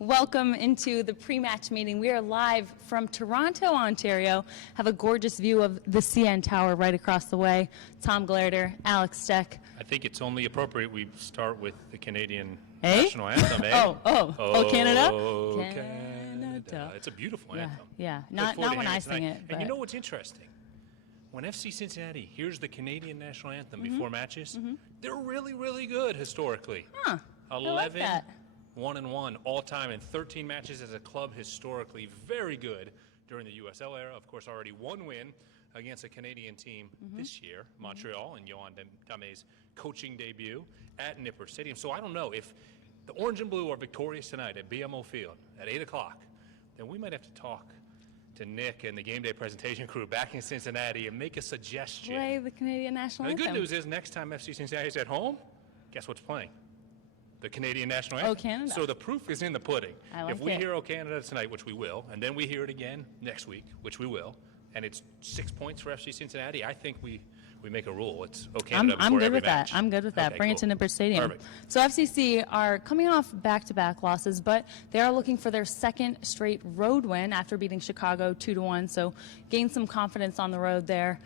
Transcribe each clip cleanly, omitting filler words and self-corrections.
Welcome into the pre-match meeting. We are live from Toronto, Ontario. Have a gorgeous view of the CN Tower right across the way. Tom Glarder, Alex Steck. I think it's only appropriate we start with the Canadian Eh? national anthem, eh? Oh, Canada? Canada. It's a beautiful anthem. Yeah, not when I sing it. And you know what's interesting? When FC Cincinnati hears the Canadian national anthem before matches, they're really, really good historically. 11, 1-1 all time in 13 matches as a club historically. Very good during the USL era. Of course, already one win against a Canadian team this year, Montreal, and Yohan Dame's coaching debut at Nippert Stadium. So I don't know if the Orange and Blue are victorious tonight at BMO Field at 8 o'clock, then we might have to talk to Nick and the game day presentation crew back in Cincinnati and make a suggestion. Play the Canadian national anthem. The good news is next time FC Cincinnati is at home, guess what's playing? The Canadian national anthem. Oh, Canada. So the proof is in the pudding. If we hear "Oh Canada" tonight, which we will, and then we hear it again next week, which we will, and it's 6 points for FC Cincinnati, I think we make a rule. It's "Oh Canada" I'm before good every with match. that. I'm good with that. Okay, Bring cool. it to Nippert Stadium. Perfect. So FCC are coming off back-to-back losses, but they are looking for their second straight road win after beating Chicago 2-1. So gain some confidence on the road there.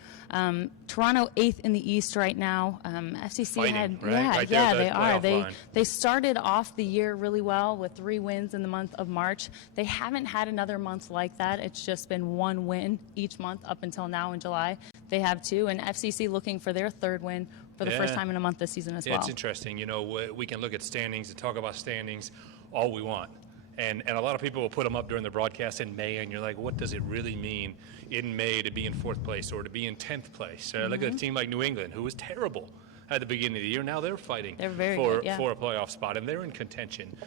Toronto 8th in the East right now. FCC Fighting, had right? They are. They started off the year really well with 3 wins in the month of March. They haven't had another month like that. It's just been 1 win each month up until now in July. They have 2, and FCC looking for their 3rd win for the first time in a month this season as well. It's interesting. You know, we can look at standings and talk about standings all we want. And a lot of people will put them up during the broadcast in May, and you're like, what does it really mean in May to be in 4th place or to be in 10th place? Look at a team like New England, who was terrible at the beginning of the year. Now they're fighting for a playoff spot, and they're in contention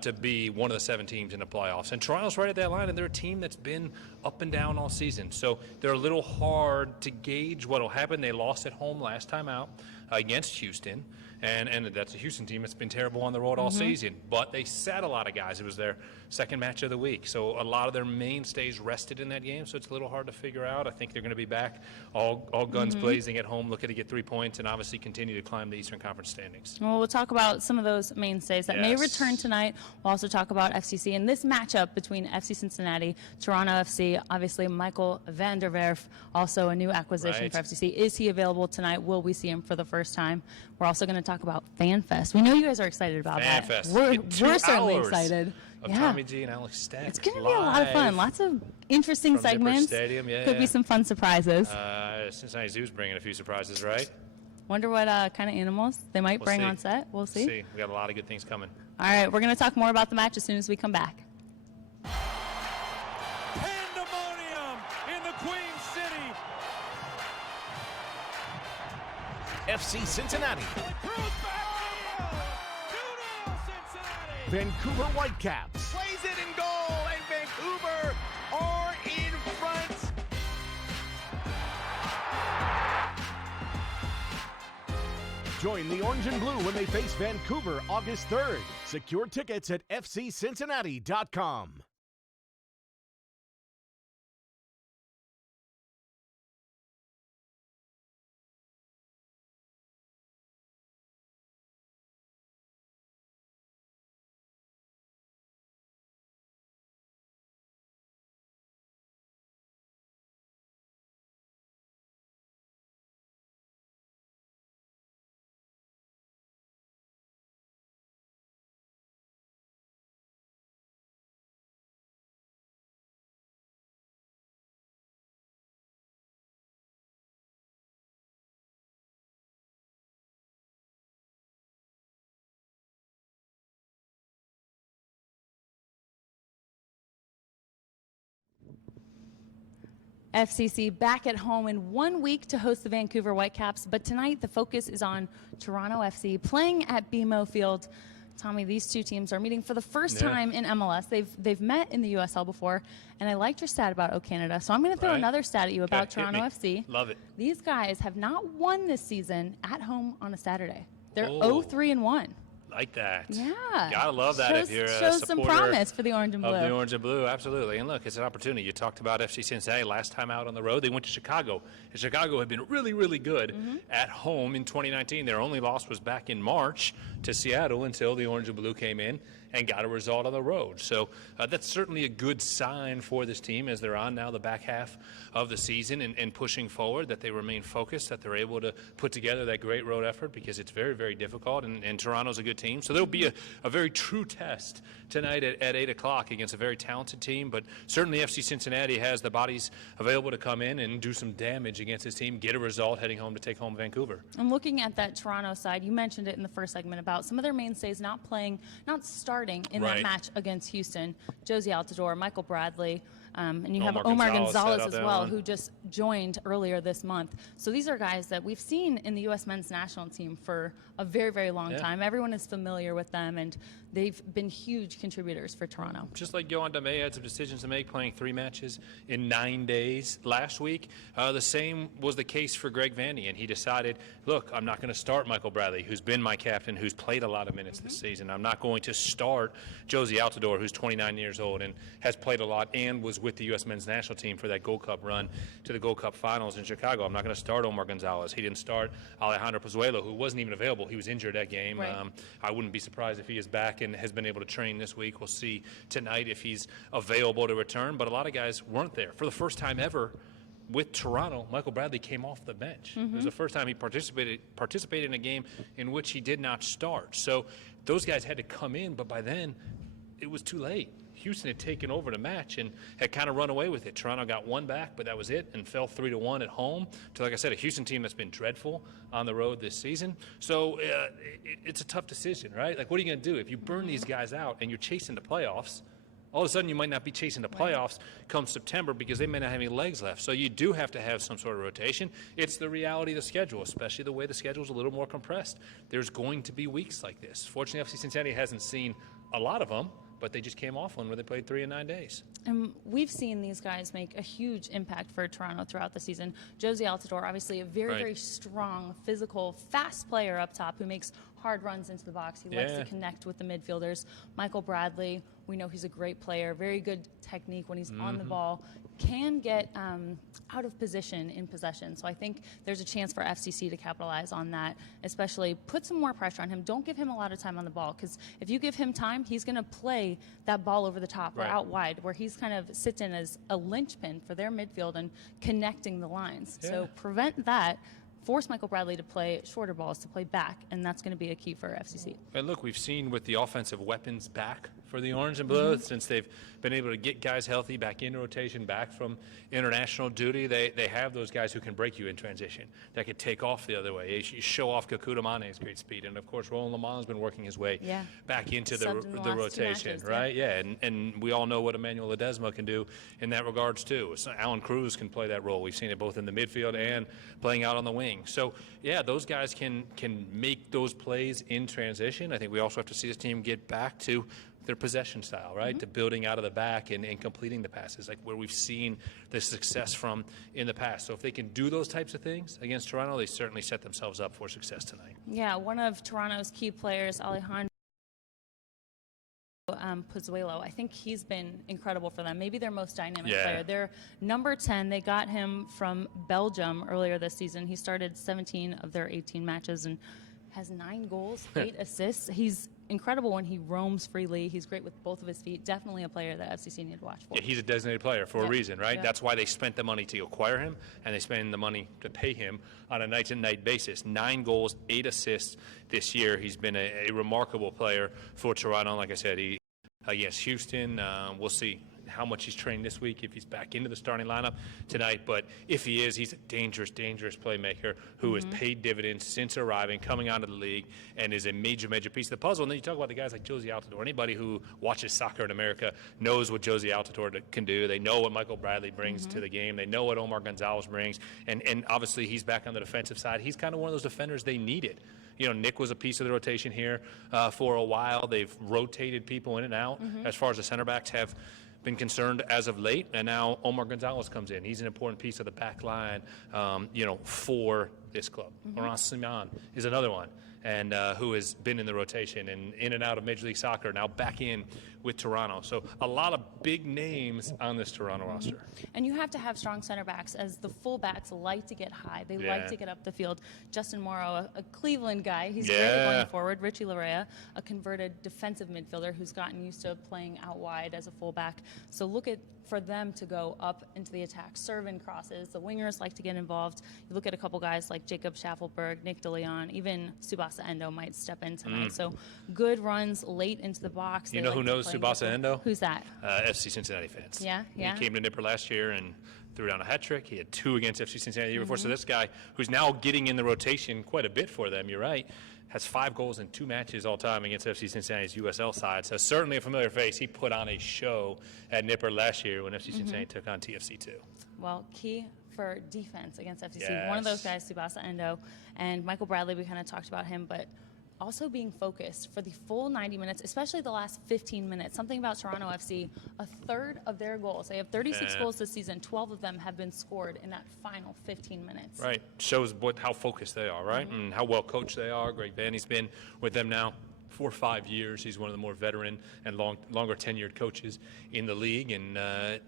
to be one of the 7 teams in the playoffs. And Toronto's right at that line, and they're a team that's been up and down all season. So they're a little hard to gauge what will happen. They lost at home last time out against Houston. And that's a Houston team that's been terrible on the road all season. But they sat a lot of guys. It was their second match of the week. So a lot of their mainstays rested in that game, so it's a little hard to figure out. I think they're going to be back all guns blazing at home, looking to get 3 points and obviously continue to climb the Eastern Conference standings. Well, we'll talk about some of those mainstays that may return tonight. We'll also talk about FCC and this matchup between FC Cincinnati, Toronto FC. Obviously, Michael van der Werf, also a new acquisition for FCC. Is he available tonight? Will we see him for the first time? We're also going to talk about FanFest. We know you guys are excited about that. FanFest. We're certainly excited. Of Tommy G and Alex Steck. It's going to be a lot of fun. Lots of interesting segments. Stadium, Could be some fun surprises. Cincinnati Zoo's bringing a few surprises, right? Wonder what kind of animals they might bring on set. We'll see. We got a lot of good things coming. All right, we're going to talk more about the match as soon as we come back. Pandemonium in the Queen City. FC Cincinnati. Cincinnati. Vancouver Whitecaps. Plays it in goal, and Vancouver are in front. Join the Orange and Blue when they face Vancouver August 3rd. Secure tickets at fccincinnati.com. FCC back at home in 1 week to host the Vancouver Whitecaps, but tonight the focus is on Toronto FC playing at BMO Field. Tommy, these two teams are meeting for the first time in MLS. They've met in the USL before, and I liked your stat about O Canada, so I'm going to throw another stat at you about Toronto FC. Love it. These guys have not won this season at home on a Saturday. They're 0-3-1. Like that. Yeah. Gotta love that if you're a shows supporter some promise for the Orange and Blue. Of the Orange and Blue, absolutely. And look, it's an opportunity. You talked about FC Cincinnati last time out on the road. They went to Chicago. And Chicago had been really, really good at home in 2019. Their only loss was back in March to Seattle until the orange and blue came in and got a result on the road. So that's certainly a good sign for this team as they're on now the back half of the season and pushing forward, that they remain focused, that they're able to put together that great road effort, because it's very, very difficult, and Toronto's a good team. So there'll be a very true test tonight at 8 o'clock against a very talented team, but certainly FC Cincinnati has the bodies available to come in and do some damage against this team, get a result heading home to take home Vancouver. And looking at that Toronto side, you mentioned it in the first segment about some of their mainstays not starting in that match against Houston. Josie Altidore, Michael Bradley, and you have Omar Gonzalez as well, who just joined earlier this month. So these are guys that we've seen in the U.S. men's national team for a very, very long time. Everyone is familiar with them, and they've been huge contributors for Toronto. Just like Yohan Dame had some decisions to make, playing 3 matches in 9 days last week, the same was the case for Greg Vandy, and he decided, look, I'm not going to start Michael Bradley, who's been my captain, who's played a lot of minutes this season. I'm not going to start Josie Altidore, who's 29 years old and has played a lot and was with the U.S. men's national team for that Gold Cup run to the Gold Cup finals in Chicago. I'm not going to start Omar Gonzalez. He didn't start Alejandro Pozuelo, who wasn't even available. He was injured that game. Right. I wouldn't be surprised if he is back and has been able to train this week. We'll see tonight if he's available to return. But a lot of guys weren't there. For the first time ever with Toronto, Michael Bradley came off the bench. It was the first time he participated in a game in which he did not start. So those guys had to come in, but by then it was too late. Houston had taken over the match and had kind of run away with it. Toronto got 1 back, but that was it, and fell 3-1 at home to, like I said, a Houston team that's been dreadful on the road this season. So it's a tough decision, right? Like, what are you going to do if you burn these guys out and you're chasing the playoffs? All of a sudden, you might not be chasing the playoffs come September because they may not have any legs left. So you do have to have some sort of rotation. It's the reality of the schedule, especially the way the schedule is a little more compressed. There's going to be weeks like this. Fortunately, FC Cincinnati hasn't seen a lot of them, but they just came off one where they played 3 in 9 days. And we've seen these guys make a huge impact for Toronto throughout the season. Josie Altidore, obviously a very, very strong, physical, fast player up top who makes hard runs into the box. He likes to connect with the midfielders. Michael Bradley, we know he's a great player, very good technique when he's on the ball, can get out of position in possession. So I think there's a chance for FCC to capitalize on that, especially put some more pressure on him. Don't give him a lot of time on the ball, because if you give him time, he's going to play that ball over the top or out wide, where he's kind of sits in as a linchpin for their midfield and connecting the lines. So prevent that. Force Michael Bradley to play shorter balls, to play back, and that's going to be a key for FCC. And look, we've seen with the offensive weapons back for the Orange and Blue, since they've been able to get guys healthy, back in rotation, back from international duty, they have those guys who can break you in transition, that could take off the other way. You show off Kakuta Mane's great speed, and of course Roland Lamont's been working his way back into the rotation, right? And we all know what Emmanuel Ledesma can do in that regards too. So Alan Cruz can play that role. We've seen it both in the midfield and playing out on the wing. So yeah, those guys can make those plays in transition. I think we also have to see this team get back to their possession style, right? To building out of the back and completing the passes, like where we've seen the success from in the past. So if they can do those types of things against Toronto, they certainly set themselves up for success tonight. Yeah, one of Toronto's key players, Alejandro Pozuelo, I think he's been incredible for them. Maybe their most dynamic player. They're number 10. They got him from Belgium earlier this season. He started 17 of their 18 matches and has 9 goals, 8 assists. He's incredible when he roams freely. He's great with both of his feet. Definitely a player that FCC need to watch for. Yeah, he's a designated player for a reason, right? That's why they spent the money to acquire him, and they spent the money to pay him on a night-to-night basis. 9 goals, 8 assists this year. He's been a remarkable player for Toronto. Like I said, against Houston, we'll see how much he's trained this week, if he's back into the starting lineup tonight. But if he is, he's a dangerous, dangerous playmaker who has paid dividends since arriving, coming onto the league, and is a major, major piece of the puzzle. And then you talk about the guys like Josie Altidore. Anybody who watches soccer in America knows what Josie Altidore can do. They know what Michael Bradley brings to the game. They know what Omar Gonzalez brings. And obviously he's back on the defensive side. He's kind of one of those defenders they needed. You know, Nick was a piece of the rotation here for a while. They've rotated people in and out as far as the center backs have been concerned as of late, and now Omar Gonzalez comes in. He's an important piece of the back line, for this club. Laurent Simon is another one, and who has been in the rotation and in and out of Major League Soccer, now back in with Toronto. So a lot of big names on this Toronto roster. And you have to have strong center backs, as the fullbacks like to get high. They like to get up the field. Justin Morrow, a Cleveland guy, he's great at going forward. Richie Larea, a converted defensive midfielder who's gotten used to playing out wide as a fullback. So look for them to go up into the attack, serve in crosses. The wingers like to get involved. You look at a couple guys like Jacob Schaffelberg, Nick DeLeon, even Subasa Endo might step in tonight. So good runs late into the box. You know who knows Subasa Endo? Who's that? FC Cincinnati fans. Yeah. He came to Nipper last year and threw down a hat trick. He had 2 against FC Cincinnati the year before. So this guy, who's now getting in the rotation quite a bit for them, you're right, has 5 goals in 2 matches all time against FC Cincinnati's USL side. So certainly a familiar face. He put on a show at Nipper last year when FC Cincinnati took on TFC2. Well, key for defense against FCC. Yes. One of those guys, Subasa Endo, and Michael Bradley, we kind of talked about him, but also being focused for the full 90 minutes, especially the last 15 minutes. Something about Toronto FC, a third of their goals. They have 36 goals this season. 12 of them have been scored in that final 15 minutes. Right. Shows how focused they are, right? And how well coached they are. Greg Vanny's been with them now 4 or 5 years. He's one of the more veteran and longer tenured coaches in the league, and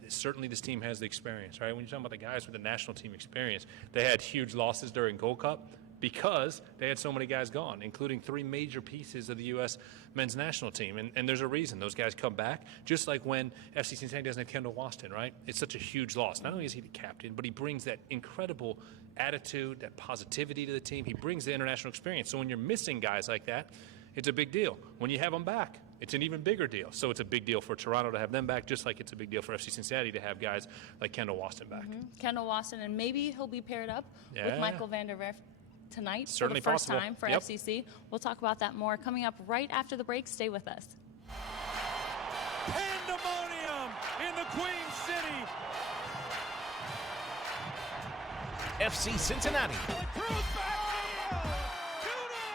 certainly this team has the experience, right? When you're talking about the guys with the national team experience, they had huge losses during Gold Cup because they had so many guys gone, including 3 major pieces of the U.S. men's national team. And there's a reason those guys come back, just like when FC Cincinnati doesn't have Kendall Waston, right? It's such a huge loss. Not only is he the captain, but he brings that incredible attitude, that positivity to the team. He brings the international experience. So when you're missing guys like that, it's a big deal. When you have them back, it's an even bigger deal. So it's a big deal for Toronto to have them back, just like it's a big deal for FC Cincinnati to have guys like Kendall Waston back. Kendall Waston, and maybe he'll be paired up with Michael van der Werf tonight Certainly for the first possible. time for FCC. We'll talk about that more coming up right after the break. Stay with us. Pandemonium in the Queen City. FC Cincinnati, Cruz back in.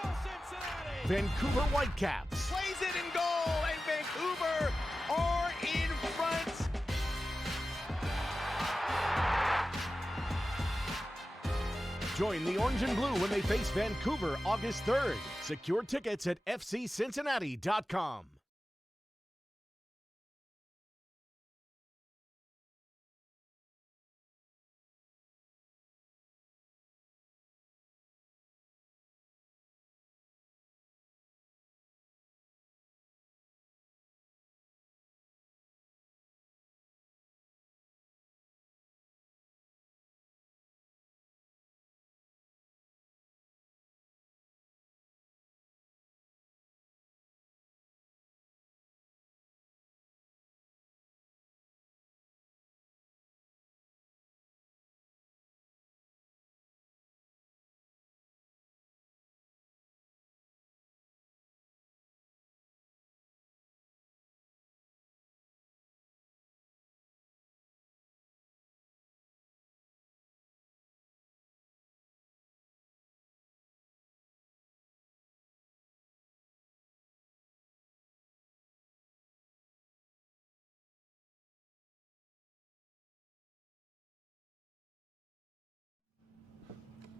2-0 Cincinnati. Vancouver Whitecaps, Plays it in goal, and Vancouver are in front. Join the Orange and Blue when they face Vancouver August 3rd. Secure tickets at fccincinnati.com.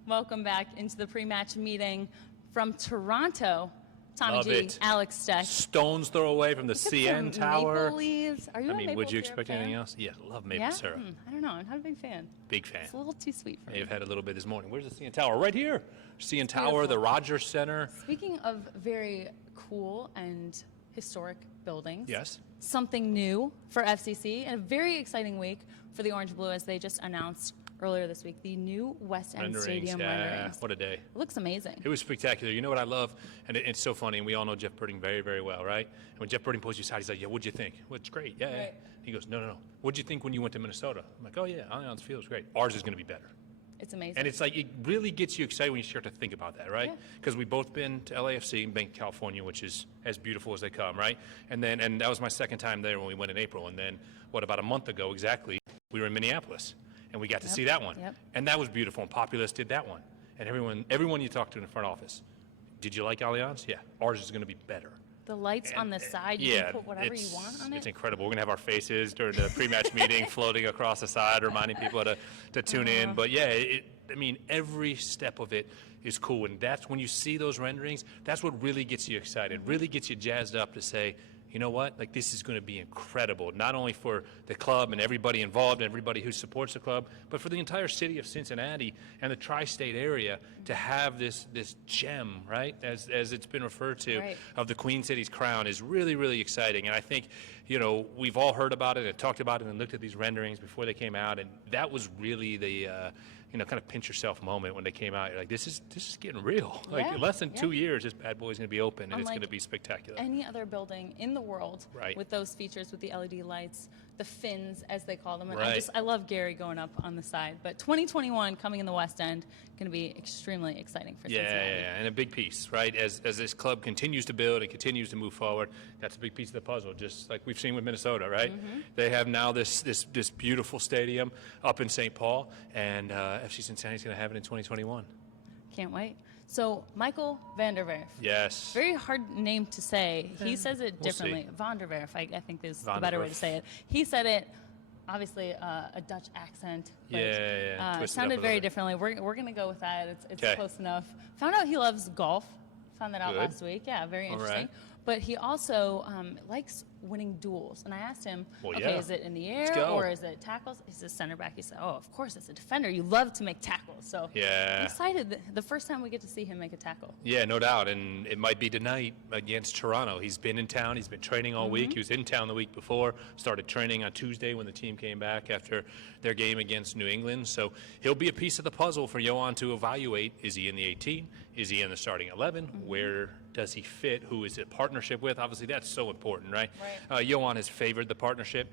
Welcome back into the pre-match meeting from Toronto. Tommy Love G, it. Alex Steck. Stones throw away from the Look at CN some Tower. Maple leaves. Are you I a mean, maple would you syrup expect fan? anything else? Yeah, love maple Yeah? syrup. I don't know. I'm not a big fan. Big fan. It's a little too sweet for me. They've had a little bit this morning. Where's the CN Tower? Right here. CN Tower, beautiful. the Rogers Center. Speaking of very cool and historic buildings, Yes. something new for FCC and a very exciting week for the Orange Blue as they just announced earlier this week the new West End Stadium renderings. What a day. It looks amazing. It was spectacular. You know what I love? And it's so funny, and we all know Jeff Birding very, very well, right? And when Jeff Birding pulls you aside, he's like, yeah, what'd you think? Well, it's great. Yeah, yeah. Right. He goes, no. What'd you think when you went to Minnesota? I'm like, oh, yeah, Allianz Field was great. Ours is going to be better. It's amazing. And it's like, it really gets you excited when you start to think about that, right? Because we've both been to LAFC and Bank, California, which is as beautiful as they come, right? And that was my second time there when we went in April. And then, about a month ago exactly, we were in Minneapolis. And we got to see that one. Yep. And that was beautiful. And Populous did that one. And everyone you talked to in the front office, did you like Allianz? Yeah. Ours is going to be better. the lights on the side, you can put whatever you want on it. It's incredible. We're going to have our faces during the pre-match meeting floating across the side, reminding people to tune in. But yeah, I mean, every step of it is cool. And that's when you see those renderings, that's what really gets you excited, really gets you jazzed up to say, you know what? Like, this is going to be incredible, not only for the club and everybody involved and everybody who supports the club, but for the entire city of Cincinnati and the tri-state area to have this gem, right, as it's been referred to, right, of the Queen City's crown is really, really exciting. And I think, you know, we've all heard about it and talked about it and looked at these renderings before they came out, and that was really the you know, kind of pinch yourself moment when they came out. You're like, this is getting real. Like, Yeah, in less than yeah. 2 years, this bad boy is going to be open, and it's Unlike going to be spectacular. any other building in the world, Right. with those features, with the LED lights, the fins, as they call them. And Right. I love Gary going up on the side. But 2021 coming in the West End, going to be extremely exciting for Cincinnati. Yeah, and a big piece, right? As this club continues to build and continues to move forward, that's a big piece of the puzzle, just like we've seen with Minnesota, right? Mm-hmm. They have now this beautiful stadium up in St. Paul, and FC Cincinnati's going to have it in 2021. Can't wait. So, Michael van der Werf. Yes. Very hard name to say. He says it we'll differently. see. Van der Werf, I think is Van the der better way to Werf. say it. He said it, obviously a Dutch accent. But, Yeah. Twist it up sounded a very little bit. differently. We're going to go with that. It's 'Kay. close enough. Found out he loves golf. Found that out Good. last week. Yeah, very All interesting. right. But he also likes winning duels. And I asked him, Well, okay, yeah. is it in the Let's air go. or is it tackles? He's a center back. He said, oh, of course, as a defender, you love to make tackles. So Yeah. I'm excited the first time we get to see him make a tackle. Yeah, no doubt, and it might be tonight against Toronto. He's been in town. He's been training all week. He was in town the week before, started training on Tuesday when the team came back after their game against New England. So he'll be a piece of the puzzle for Johan to evaluate. Is he in the 18? Is he in the starting 11? Where does he fit? Who is it partnership with? Obviously, that's so important, right? Johan has favored the partnership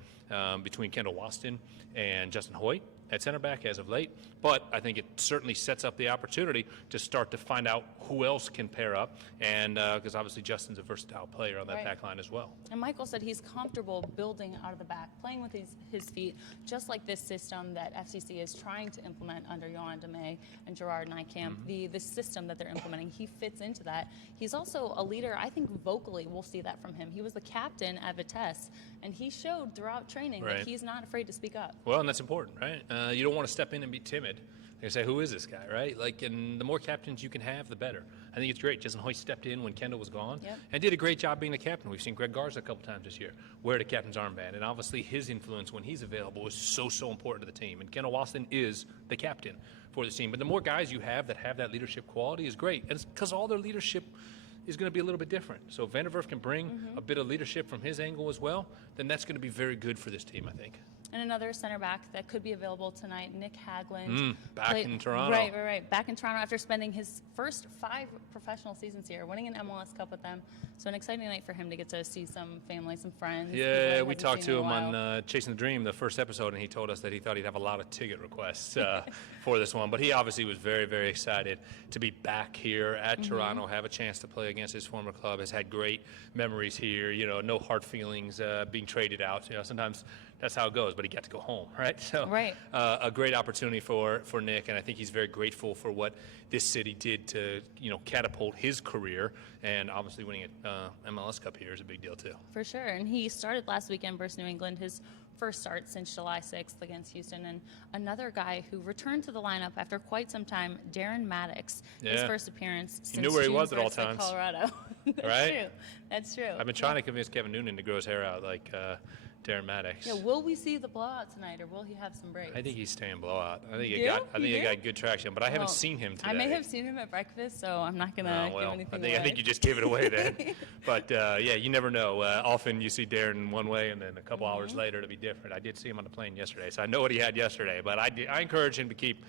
between Kendall Waston and Justin Hoyt at center back as of late, but I think it certainly sets up the opportunity to start to find out who else can pair up, and because obviously Justin's a versatile player on that Right. back line as well. And Michael said he's comfortable building out of the back, playing with his feet, just like this system that FCC is trying to implement under Johan DeMay and Gerard Nijkamp. The system that they're implementing, he fits into that. He's also a leader. I think vocally we'll see that from him. He was the captain at Vitesse, and he showed throughout training Right. that he's not afraid to speak up. Well, and that's important, right? You don't want to step in and be timid. You say, who is this guy, right? Like, and the more captains you can have, the better. I think it's great. Justin Hoyt stepped in when Kendall was gone Yep. and did a great job being the captain. We've seen Greg Garza a couple times this year wear the captain's armband, and obviously his influence when he's available is so important to the team. And Kendall Waston is the captain for the team. But the more guys you have that leadership quality is great, and it's because all their leadership is going to be a little bit different. So if Van der Werf can bring a bit of leadership from his angle as well, then that's going to be very good for this team, I think. And another center back that could be available tonight, Nick Hagland. Back in Toronto. Right. Back in Toronto after spending his first 5 professional seasons here, winning an MLS Cup with them. So an exciting night for him to get to see some family, some friends. people that he Yeah, we hasn't talked seen to in a him while. on Chasing the Dream, the first episode, and he told us that he thought he'd have a lot of ticket requests for this one. But he obviously was very excited to be back here at Toronto, have a chance to play against his former club, has had great memories here, you know, no hard feelings being traded out. You know, sometimes that's how it goes, but he got to go home, right? So Right. A great opportunity for Nick, and I think he's very grateful for what this city did to, you know, catapult his career, and obviously winning an MLS Cup here is a big deal too. For sure. And he started last weekend versus New England, his first start since July 6th against Houston. And another guy who returned to the lineup after quite some time, Darren Maddox, his Yeah. first appearance since knew where he June was at all 1st at times. Colorado. That's Right? true. That's true. I've been trying to convince Kevin Noonan to grow his hair out like Darren Maddox. Yeah, will we see the blowout tonight, or will he have some breaks? I think he's staying blowout. I think You it do? got. I You think it do? got good traction, but I haven't Well, seen him today. I may have seen him at breakfast, so I'm not going to Oh, well, give anything I away. think you just gave it away then. But yeah, you never know. Often you see Darren one way, and then a couple hours later to be different. I did see him on the plane yesterday, so I know what he had yesterday. But I encourage him to keep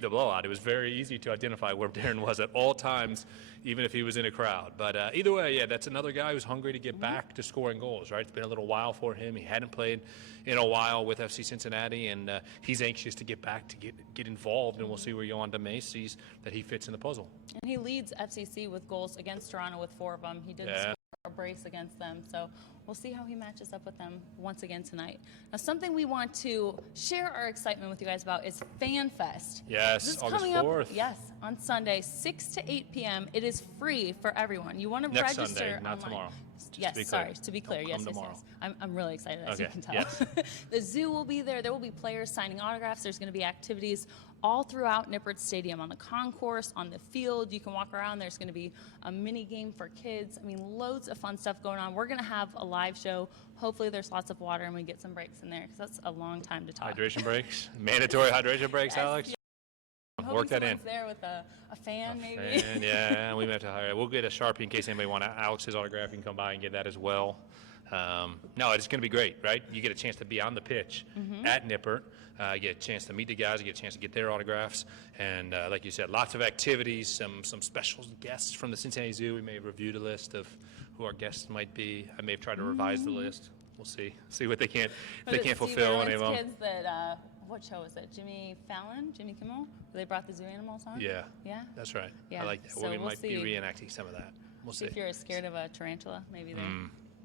the blowout. It was very easy to identify where Darren was at all times, even if he was in a crowd. But either way, yeah, that's another guy who's hungry to get back to scoring goals, right? It's been a little while for him. He hadn't played in a while with FC Cincinnati, and he's anxious to get back, to get involved, and we'll see where Johan DeMay sees that he fits in the puzzle. And he leads FCC with goals against Toronto with 4 of them. He did Yeah. score a brace against them, so we'll see how he matches up with them once again tonight. Now, something we want to share our excitement with you guys about is Fan Fest. Yes, This is August coming 4th. up, yes, on Sunday, 6 to 8 p.m. It is free for everyone. You want to Next register Sunday, not online. tomorrow. Just Yes, to be clear. sorry, to be clear, Don't yes, come yes, tomorrow. yes. I'm really excited, as you Okay, can tell. yes. The zoo will be there. There will be players signing autographs. There's going to be activities all throughout Nippert Stadium, on the concourse, on the field. You can walk around. There's going to be a mini game for kids. I mean, loads of fun stuff going on. We're going to have a live show. Hopefully there's lots of water and we get some breaks in there, because that's a long time to talk. Hydration breaks, mandatory hydration breaks, Yes, Alex. yeah. Work that in. Someone's there with a fan, maybe. And yeah, we may have to hire. We'll get a Sharpie in case anybody want Alex's autograph. You can come by and get that as well. No, it's going to be great, right? You get a chance to be on the pitch at Nippert. You get a chance to meet the guys. You get a chance to get their autographs. And like you said, lots of activities, some special guests from the Cincinnati Zoo. We may have reviewed a list of who our guests might be. I may have tried to revise the list. We'll see what they can't, if they can't fulfill any of them. Kids that, what show was it? Jimmy Fallon? Jimmy Kimmel? They brought the zoo animals on? Yeah. Yeah? That's right. Yeah. I like that. So Well, we we'll might be see. reenacting some of that. We'll see. If you're scared of a tarantula, maybe there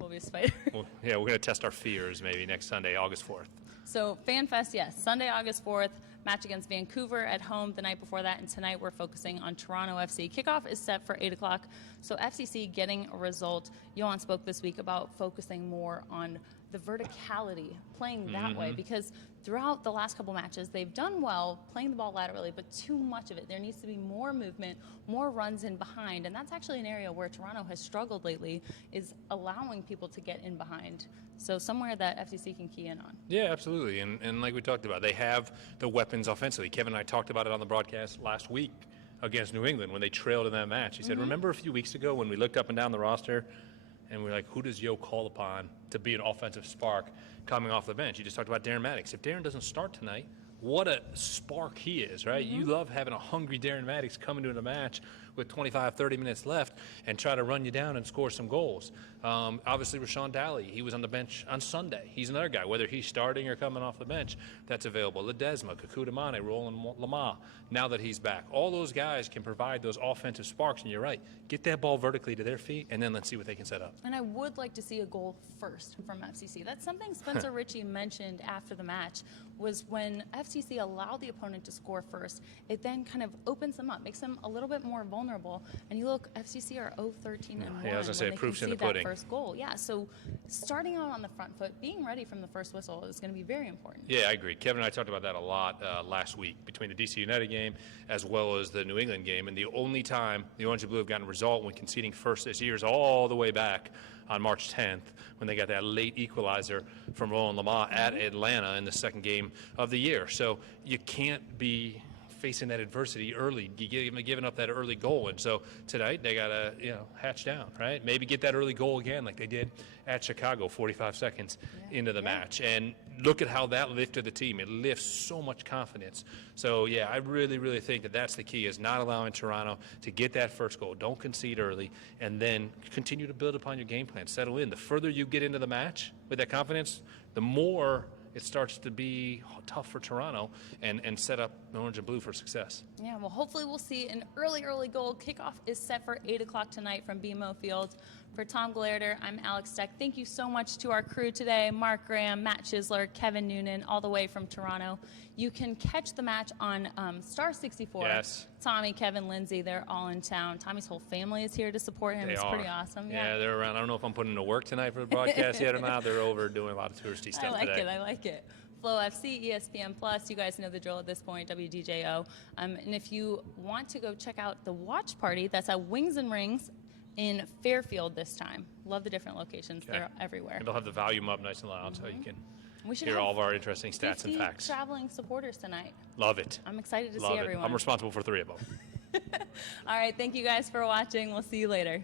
will be a spider. Well, yeah, we're going to test our fears maybe next Sunday, August 4th. So FanFest, yes, Sunday, August 4th, match against Vancouver at home the night before that, and tonight we're focusing on Toronto FC. Kickoff is set for 8 o'clock, so FCC getting a result. Johan spoke this week about focusing more on the verticality, playing that way, because throughout the last couple matches, they've done well playing the ball laterally, but too much of it. There needs to be more movement, more runs in behind, and that's actually an area where Toronto has struggled lately, is allowing people to get in behind. So somewhere that FCC can key in on. Yeah, absolutely. And like we talked about, they have the weapons offensively. Kevin and I talked about it on the broadcast last week against New England when they trailed in that match. He said, remember a few weeks ago when we looked up and down the roster and we're like, who does Yo call upon to be an offensive spark coming off the bench? You just talked about Darren Maddox. If Darren doesn't start tonight, what a spark he is, right? You love having a hungry Darren Maddox come into the match with 25, 30 minutes left and try to run you down and score some goals. Obviously, Rashawn Daly, he was on the bench on Sunday. He's another guy, whether he's starting or coming off the bench, that's available. Ledesma, Kakudamane, Roland Lamar, now that he's back. All those guys can provide those offensive sparks, and you're right. Get that ball vertically to their feet, and then let's see what they can set up. And I would like to see a goal first from FCC. That's something Spencer Ritchie mentioned after the match, was when FCC allowed the opponent to score first, it then kind of opens them up, makes them a little bit more vulnerable. And you look, FCC are 0-13 and 1 Yeah, I was going to say, when they proof's in the concede pudding. that first goal. Yeah, so starting out on the front foot, being ready from the first whistle is going to be very important. Yeah, I agree. Kevin and I talked about that a lot last week between the DC United game as well as the New England game. And the only time the Orange and Blue have gotten a result when conceding first this year is all the way back on March 10th when they got that late equalizer from Roland Lamar at Atlanta in the second game of the year. So you can't be facing that adversity early, giving up that early goal. And so tonight they got to, hatch down, right? Maybe get that early goal again like they did at Chicago 45 seconds into the match. And look at how that lifted the team. It lifts so much confidence. So, yeah, I really, really think that that's the key, is not allowing Toronto to get that first goal. Don't concede early, and then continue to build upon your game plan. Settle in. The further you get into the match with that confidence, the more it starts to be tough for Toronto and set up the Orange and Blue for success. Yeah, well, hopefully we'll see an early goal. Kickoff is set for 8 o'clock tonight from BMO Field. For Tom Glarder, I'm Alex Steck. Thank you so much to our crew today, Mark Graham, Matt Chisler, Kevin Noonan, all the way from Toronto. You can catch the match on Star 64. Yes. Tommy, Kevin, Lindsay, they're all in town. Tommy's whole family is here to support him. It's pretty awesome. Yeah, they're around. I don't know if I'm putting in to work tonight for the broadcast yet or not. They're over doing a lot of touristy stuff today. I like it. Flow FC, ESPN Plus, you guys know the drill at this point, WDJO. And if you want to go check out the watch party, that's at Wings and Rings in Fairfield this time. Love the different locations. Okay. They're everywhere. And they'll have the volume up nice and loud so you can We should hear have all of our interesting stats 50 and facts. traveling supporters tonight. Love it. I'm excited to Love see it. everyone. I'm responsible for 3 of them. All right, thank you guys for watching. We'll see you later.